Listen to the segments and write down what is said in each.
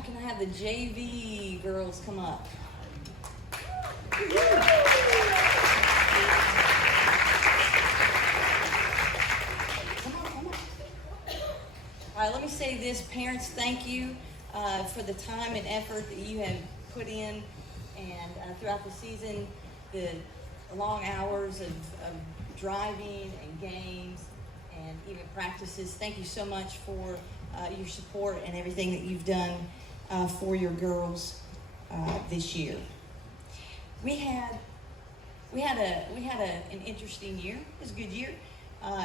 time, can I have the JV girls come up? Come on. All right, let me say this. Parents, thank you for the time and effort that you have put in, and throughout the season, the long hours of driving and games and even practices. Thank you so much for your support and everything that you've done for your girls this year. We had an interesting year. It was a good year.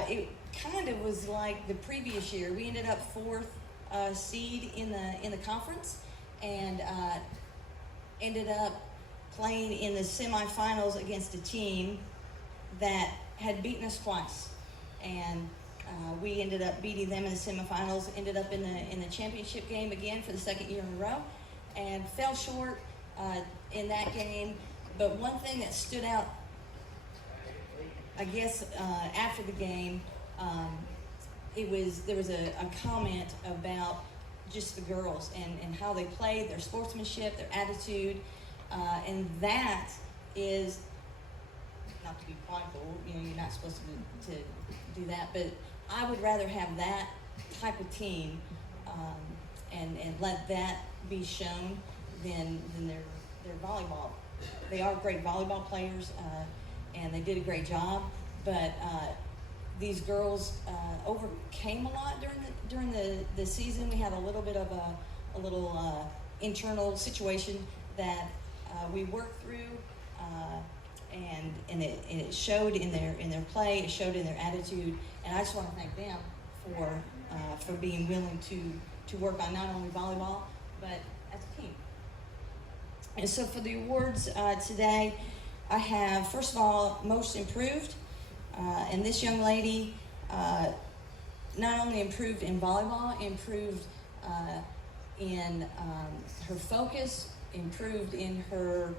It kind of was like the previous year. We ended up fourth seed in the conference, and ended up playing in the semifinals against a team that had beaten us twice, and we ended up beating them in the semifinals. Ended up in the championship game again for the second year in a row, and fell short in that game. But one thing that stood out, I guess, after the game, there was a comment about just the girls and how they played, their sportsmanship, their attitude, and that is not to be prideful. You're not supposed to do that, but I would rather have that type of team and let that be shown than their volleyball. They are great volleyball players, and they did a great job, but these girls overcame a lot during the season. We had a little bit of a little internal situation that we worked through, and it showed in their play, it showed in their attitude, and I just want to thank them for being willing to work on not only volleyball but as a team. And so for the awards today, I have, first of all, most improved, and this young lady not only improved in volleyball, improved in her focus, improved in her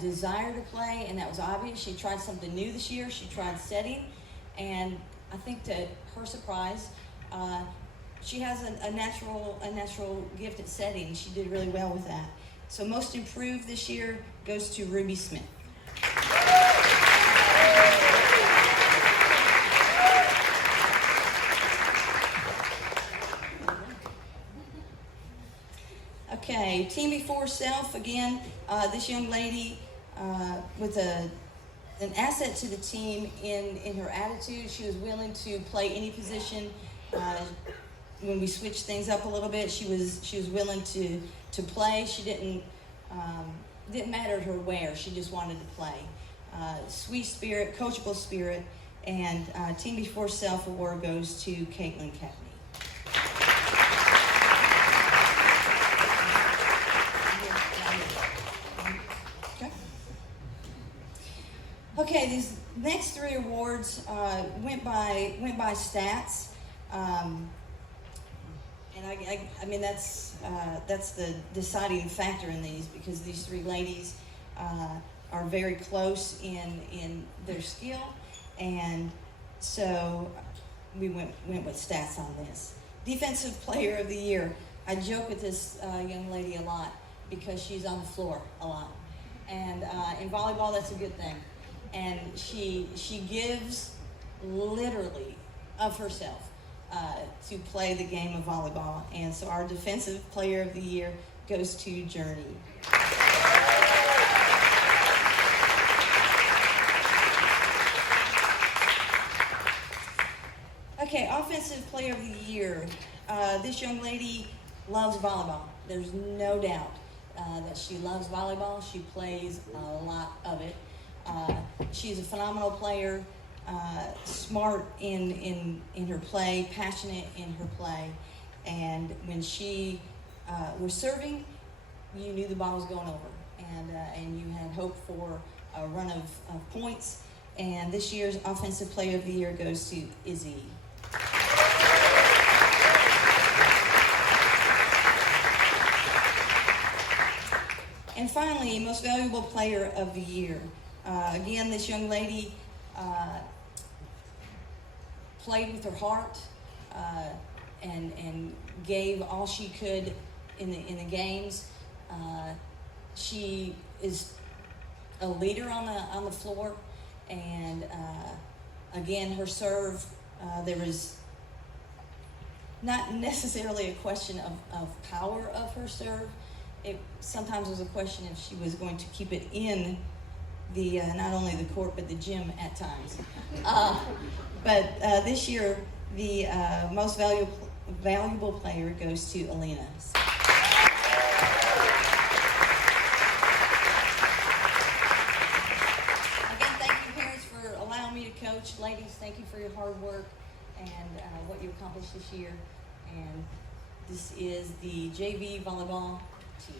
desire to play, and that was obvious. She tried something new this year. She tried setting, and I think to her surprise, she has a natural gift at setting. She did really well with that. So most improved this year goes to Ruby Smith. Okay, team before self again. This young lady with an asset to the team in her attitude. She was willing to play any position. When we switched things up a little bit, she was willing to play. She didn't matter to her where. She just wanted to play. Sweet spirit, coachable spirit, and team before self award goes to Caitlin Cappney. Okay, these next three awards went by stats, and I mean that's the deciding factor in these, because these three ladies are very close in their skill, and so we went with stats on this. Defensive Player of the Year. I joke with this young lady a lot because she's on the floor a lot, and in volleyball that's a good thing. And she gives literally of herself to play the game of volleyball. And so our Defensive Player of the Year goes to Journey. Okay, Offensive Player of the Year. This young lady loves volleyball. There's no doubt that she loves volleyball. She plays a lot of it. She's a phenomenal player, smart in her play, passionate in her play, and when she was serving, you knew the ball was going over, and you had hope for a run of points. And this year's Offensive Player of the Year goes to Izzy. And finally, Most Valuable Player of the Year. Again, this young lady played with her heart and gave all she could in the games. She is a leader on the floor, and again, her serve, there was not necessarily a question of power of her serve. It sometimes was a question if she was going to keep it in the not only the court but the gym at times. But this year, the most valuable player goes to Alina. Again, thank you, parents, for allowing me to coach. Ladies, thank you for your hard work and what you accomplished this year. And this is the JV volleyball team.